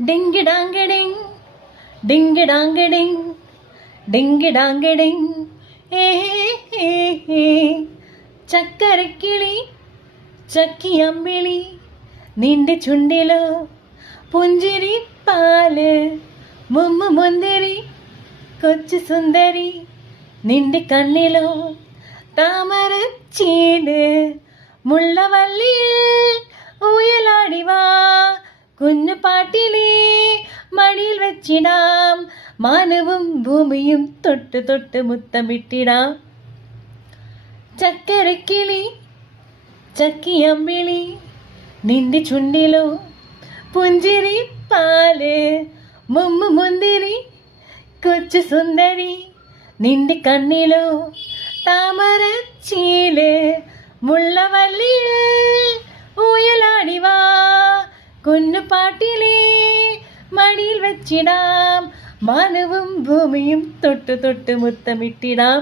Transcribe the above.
ഡിങ്കിടാങ്കിടിങ് ഡിങ്കിടാങ്കിടിങ് ഡിങ്കിടാങ്കിടിങ് ചക്കരക്കിളി ചക്കിയമ്പിളി നിന്റെ ചുണ്ടിലോ പുഞ്ചിരി പാല് മുന്തിരി കൊച്ചു സുന്ദരി നിന്റെ കണ്ണിലോ താമരച്ചീല് മുള്ളവള്ളിയിൽ ഊയലാടിവാ കുഞ്ഞു പാട്ടിലേ മടിയിൽ വെച്ചിടാം മാനവും ഭൂമിയും തൊട്ട് തൊട്ട് മുത്തമിട്ടിടാം ചക്കരക്കിളി ചക്കിയമ്പിളി നിന്റെ ചുണ്ടിലോ പുഞ്ചിരി പാല് മുന്തിരി കൊച്ചു സുന്ദരി നിന്റെ കണ്ണിലോ താമരച്ചീല് മുള്ളവള്ളിയിൽ ഊയലാടിവാ കുഞ്ഞു പാട്ടിലേ മടിയിൽ വെച്ചിടാം മാനവും ഭൂമിയും തൊട്ട് തൊട്ട് മുത്തമിട്ടിടാം